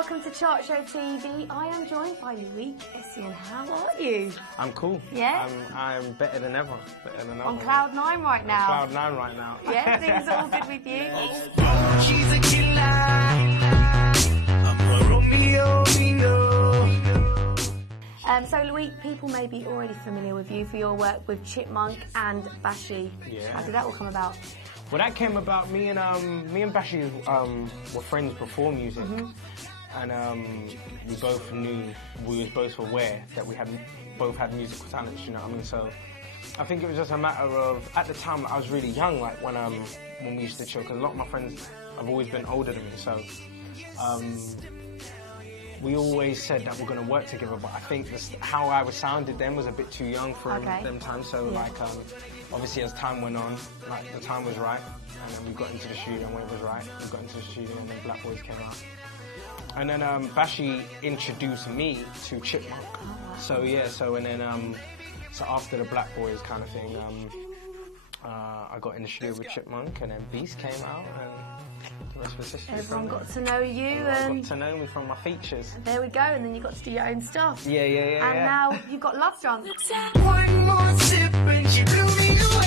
welcome to Chart Show TV. I am joined by Loick Essien. How are you? I'm cool. Yeah? I'm better than ever. On cloud nine right now. Cloud nine right now. Yeah, things are all good with you? She's a killer. I'm a Romeo. So Loick, people may be already familiar with you for your work with Chipmunk and Bashi. Yeah. How did that all come about? Well, that came about. Me and Bashi were friends before music, and we both knew, we was both aware that we both had musical talents. You know what I mean? So I think it was just a matter of, at the time I was really young, like when we used to chill, because a lot of my friends have always been older than me. So we always said that we're going to work together, but I think how I was sounded then was a bit too young for them times. So obviously as time went on, like the time was right, and then we got into the studio when it was right. We got into the studio and then Black Boys came out. And then Bashi introduced me to Chipmunk. So yeah, so after the Black Boys kind of thing, I got in the studio with Chipmunk, and then Beast came out, and the rest was history. Everyone got to know you, and got to know me from my features. There we go, and then you got to do your own stuff. Yeah. And now you've got Love Drunk. One more sip and she blew me away.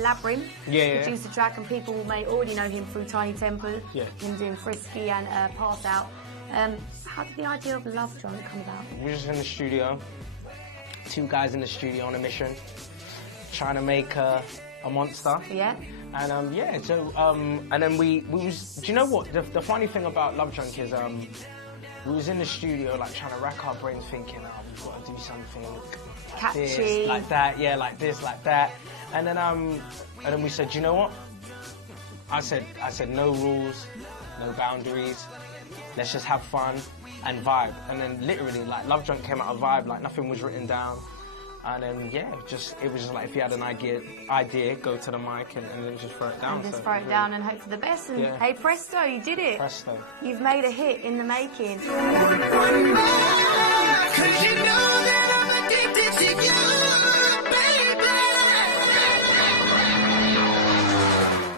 Labyrinth, Yeah. produced the track, and people may already know him through Tiny Temple, Yeah. him doing Frisky and Pass Out. How did the idea of Love Drunk come about? We were just in the studio, two guys in the studio on a mission, trying to make a monster. Yeah. And and then we was, do you know what, the funny thing about Love Drunk is we was in the studio like trying to rack our brains thinking, we've got to do something Catchy. this, like that, yeah, like this, like that. And then we said, you know what? I said no rules, no boundaries. Let's just have fun and vibe. And then literally, like, Love Drunk came out of vibe, like nothing was written down. And then it was just like, if you had an idea, go to the mic and then just throw it down. And just throw it down and hope for the best. And hey, presto, you did it. Presto. You've made a hit in the making. One more, 'cause you know that I'm addicted to you, baby.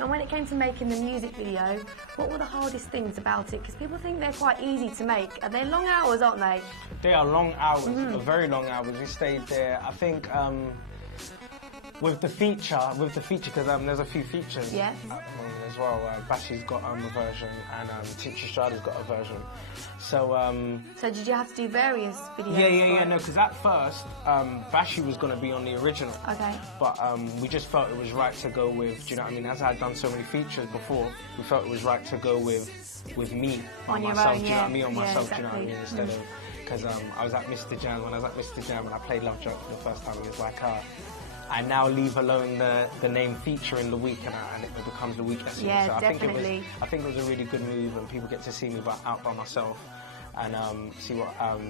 And when it came to making the music video, what were the hardest things about it? Because people think they're quite easy to make. Are they long hours, aren't they? They are long hours, very long hours. We stayed there, I think, with the feature, because there's a few features Yeah. at the moment as well. Bashi's got a version, and Teacher Strada's got a version. So did you have to do various videos? Yeah, no, because at first, Bashi was going to be on the original. Okay. But we just felt it was right to go with, do you know what I mean? As I had done so many features before, we felt it was right to go with me, On your myself, own, do you know what I mean? On yeah, myself, do you know what I exactly. mean? Instead of, because I was at Mr. Jam, when I was at Mr. Jam and I played Love Drunk for the first time, it was like, I now leave alone the name feature in Loick, and it becomes Loick Essien. Yeah, so definitely. I think it was a really good move, and people get to see me out by myself, and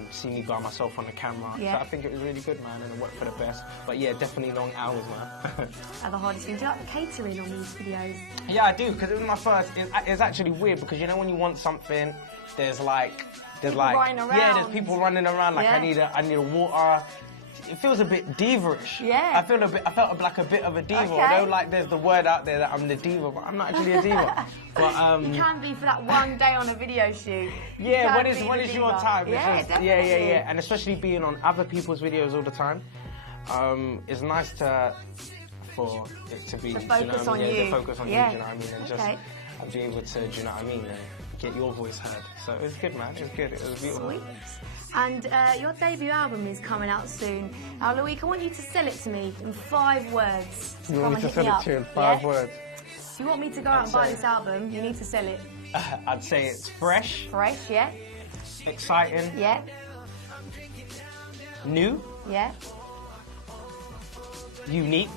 see me by myself on the camera. Yeah. So I think it was really good, man, and it worked for the best. But yeah, definitely long hours, man. Are the hardest things? Do you like the catering on these videos? Yeah, I do, because it was my first. It's actually weird, because you know when you want something, there's running around. Yeah, there's people running around. Like Yeah. I need a water. It feels a bit diva-ish. Yeah. I felt like a bit of a diva. Okay. Although like there's the word out there that I'm the diva, but I'm not actually a diva. But You can be for that one day on a video shoot. yeah, when is your time? Yeah, It's just, definitely. yeah. And especially being on other people's videos all the time, it's nice for it to be To do you know focus what I on mean? Yeah, you. to focus on Yeah. you, do you know what I mean? And just be able to, do you know what I mean? Get your voice heard. So it was good, man. It was good. It was beautiful. Sweet. And your debut album is coming out soon. Now, Loick, I want you to sell it to me in 5 words. You Come want and me to hit sell me it up. to you in 5 Yeah? words? If you want me to go out and buy this album, you need to sell it. I'd say it's fresh, Fresh, yeah? exciting, Yeah? new, Yeah? unique,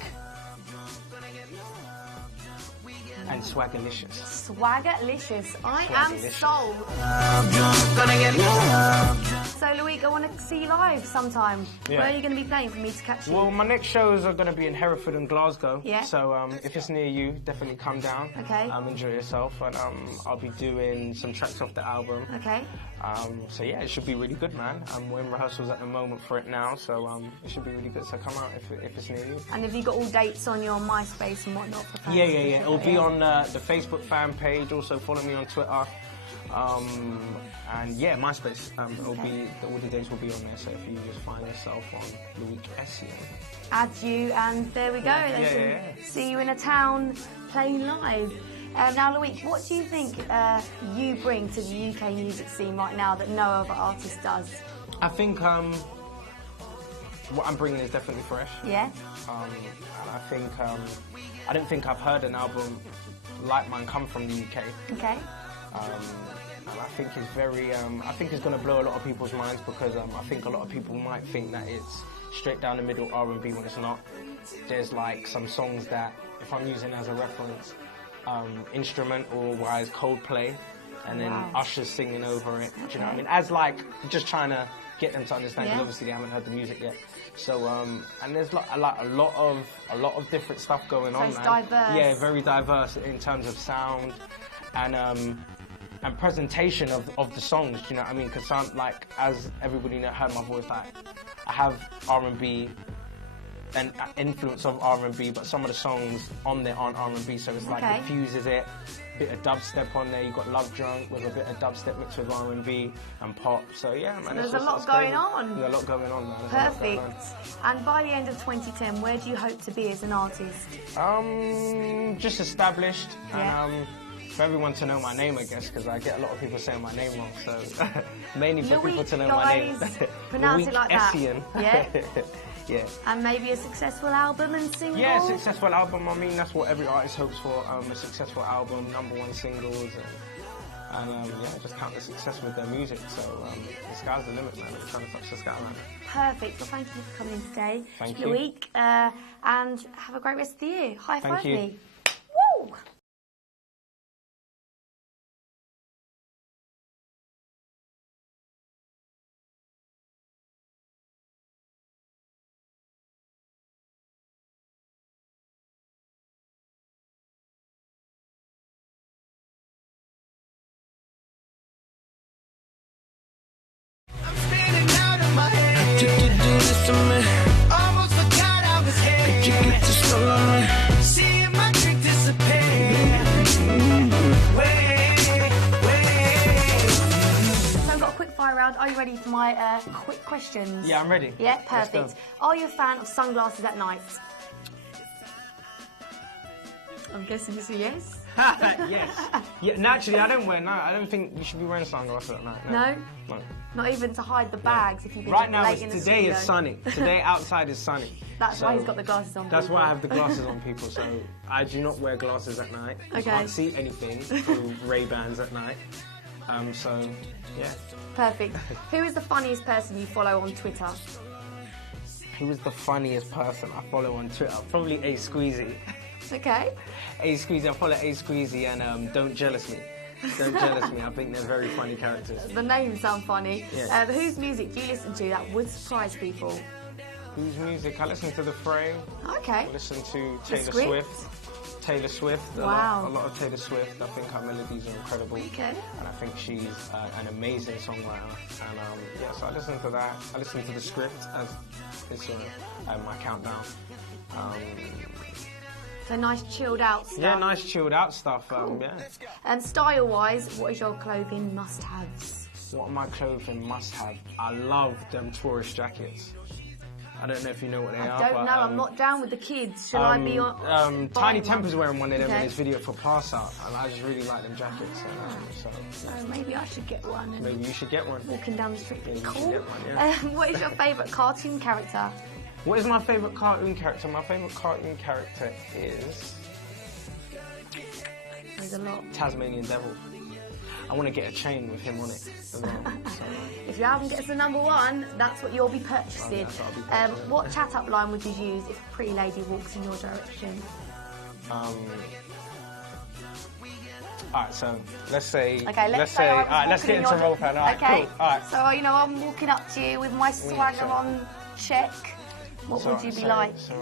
and swaggerlicious. Swaggerlicious. I am Swaggerlicious. sold. Gonna get love. So, Loick, I want to see you live sometime. Yeah. Where are you going to be playing for me to catch you? Well, my next shows are going to be in Hereford and Glasgow. Yeah. So if it's near you, definitely come down. Okay. Enjoy yourself, and I'll be doing some tracks off the album. Okay. So yeah, it should be really good, man. We're in rehearsals at the moment for it now, so it should be really good. So come out if it's near you. And have you got all dates on your MySpace and whatnot for fans? Yeah. It'll be on the Facebook fan page. Also follow me on Twitter. And yeah, MySpace. It'll be all the dates will be on there. So if you just find yourself on Loick Essien, add you, and there we go. They can see you in a town playing live. Now, Loick, what do you think you bring to the UK music scene right now that no other artist does? I think what I'm bringing is definitely fresh. Yeah. And I think I don't think I've heard an album like mine come from the UK. Okay. And I think it's very, I think it's going to blow a lot of people's minds because I think a lot of people might think that it's straight down the middle R&B when it's not. There's like some songs that, if I'm using as a reference, instrumental-wise Coldplay, and then Usher singing over it. Do you know what I mean? As like just trying to get them to understand because obviously they haven't heard the music yet. So and there's like a lot of different stuff going on. So it's diverse. Yeah, very diverse in terms of sound and presentation of the songs. Do you know what I mean? Because like as everybody heard my voice, like I have R&B and influence of R&B, but some of the songs on there aren't R&B, so it's like it fuses it. Bit of dubstep on there. You've got Love Drunk with a bit of dubstep mixed with R&B and pop. So yeah, man, there's a lot going on. There's a lot going on, man. Perfect. And by the end of 2010, where do you hope to be as an artist? Just established, and for everyone to know my name, I guess, because I get a lot of people saying my name wrong. So mainly for people to know my name. Pronounce it like that. Essien. Yeah. Yeah. And maybe a successful album and single? Yeah, a successful album. I mean, that's what every artist hopes for, a successful album, #1 singles, and just count the success with their music. So the sky's the limit, man. I'm trying to touch the skyline. Perfect. Well, thank you for coming in today. Thank you. Loick, and have a great rest of the year. High five me. Woo! Almost forgot I was here. Could you get to slow on? Seeing my trick disappear. So I've got a quick fire round. Are you ready for my quick questions? Yeah, I'm ready. Yeah, perfect. Are you a fan of sunglasses at night? I'm guessing it's a yes. Yes. Yeah, naturally, I don't wear night. I don't think you should be wearing sunglasses at night. No? No. Not even to hide the bags if you've been right now, late in the today studio. is sunny. Today outside is sunny. That's why he's got the glasses on. That's why I have the glasses on, people. So I do not wear glasses at night. I can't see anything through Ray-Bans at night. So, yeah. Perfect. Who is the funniest person you follow on Twitter? Who is the funniest person I follow on Twitter? Probably A Squeezy. Okay. A Squeezy. I follow A Squeezy and Don't Jealous Me. Don't Jealous Me. I think they're very funny characters. The names sound funny. Yeah. Whose music do you listen to that would surprise people? Whose music? I listen to The Fray. Okay. I listen to Taylor Swift. Taylor Swift. Wow. A lot of Taylor Swift. I think her melodies are incredible. Okay. And I think she's an amazing songwriter. And so I listen to that. I listen to The Script as it's my countdown. So nice chilled out stuff. Yeah, nice chilled out stuff. Cool. Yeah. And style-wise, what is your clothing must-haves? What are my clothing must-have? I love them tourist jackets. I don't know if you know what they are. I don't know. I'm not down with the kids. Shall I be on? Tiny Temper's wearing one of them in his video for Pass Out, and I just really like them jackets. So maybe I should get one. And maybe you should get one. Walking down the street. Yeah, you cool. should get one, yeah. What is your favourite cartoon character? What is my favourite cartoon character? My favourite cartoon character is... There's a lot. Tasmanian Devil. I want to get a chain with him on it as well. So. If your album gets to #1, that's what you'll be purchasing. What chat-up line would you use if a pretty lady walks in your direction? Alright, so let's say... Okay, let's get into role plan. Alright, okay. cool. Alright. So, I'm walking up to you with my swagger on check. What would you be like? So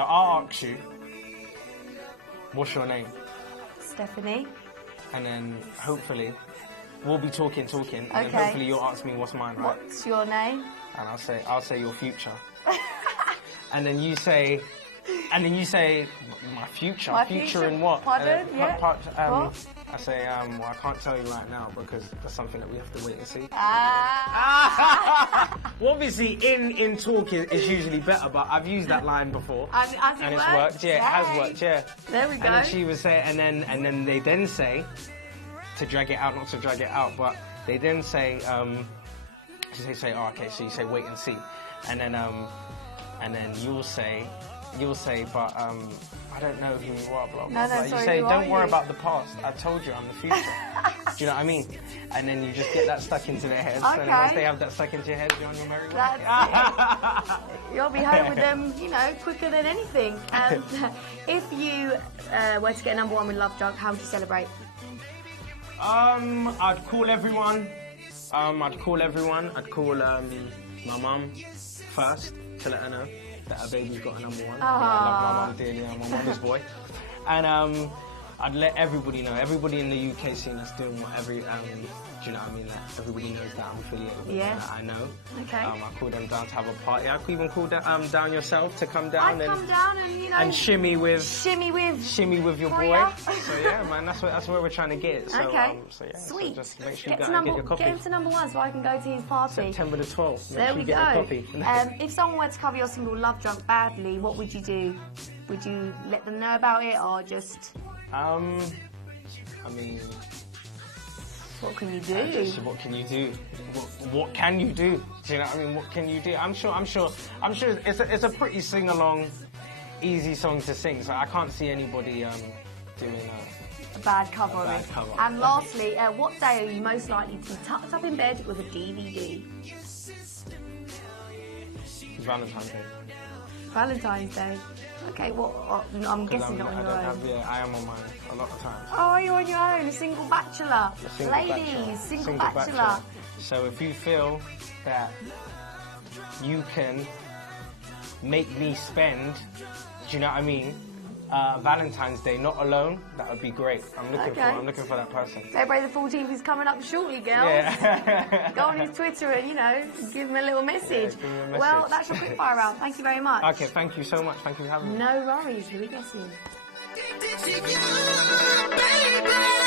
I'll ask you, what's your name? Stefanie. And then hopefully we'll be talking, and then hopefully you'll ask me what's mine, right? What's your name? And I'll say your future. And then you say And then you say, my future? My future in what? Pardon? What? What? I say, well, I can't tell you right now because that's something that we have to wait and see. Well, obviously, in talk is usually better, but I've used that line before. And it's worked. Yeah, it has worked, yeah. There we go. And then she would say, and then they then say, to drag it out, not to drag it out, but they then say, they say, oh, okay, so you say wait and see. And then you'll say, but I don't know who you are, blah, blah, blah. Sorry, you say, don't worry about the past. I told you I'm the future. Do you know what I mean? And then you just get that stuck into their heads. Okay. And once they have that stuck into your head, you're on your merry way. That's it. You'll be home with them, quicker than anything. If you were to get number one with Love Drunk, how would you celebrate? I'd call everyone. I'd call my mum first to let her know that her baby's got a number one. I love my mum dearly. I'm my mum's boy. And I'd let everybody know. Everybody in the UK scene that's doing whatever. Do you know what I mean? That everybody knows that I'm affiliated with them, that I know. Okay. I call them down to have a party. I could even call down yourself to come down and shimmy with your boy. Freya. So yeah, man, that's where we're trying to get it. So, okay. So yeah, sweet. So just make sure you get get your copy. Get him to number one so I can go to his party. September the 12th. There we go. Copy. If someone were to cover your single Love Drunk badly, what would you do? Would you let them know about it or just? I mean, what can you do? What can you do? What can you do? Do you know what I mean? What can you do? I'm sure it's a pretty sing-along, easy song to sing. So I can't see anybody doing a bad cover of it. Cover. And lastly, what day are you most likely to be tucked up in bed with a DVD? Valentine's Day. Valentine's Day. Okay, I'm guessing not on your own. I am on mine a lot of times. Oh, you're on your own, a single bachelor. Ladies, single bachelor. So if you feel that you can make me spend, do you know what I mean, Valentine's Day not alone, that would be great. I'm looking for that person. February the 14th is coming up shortly, girls. Yeah. Go on his Twitter and, give him a little message. Yeah, well, that's your quickfire round. Thank you very much. Okay, thank you so much. Thank you for having me. No worries. Loick Essien. Addicted to you, baby.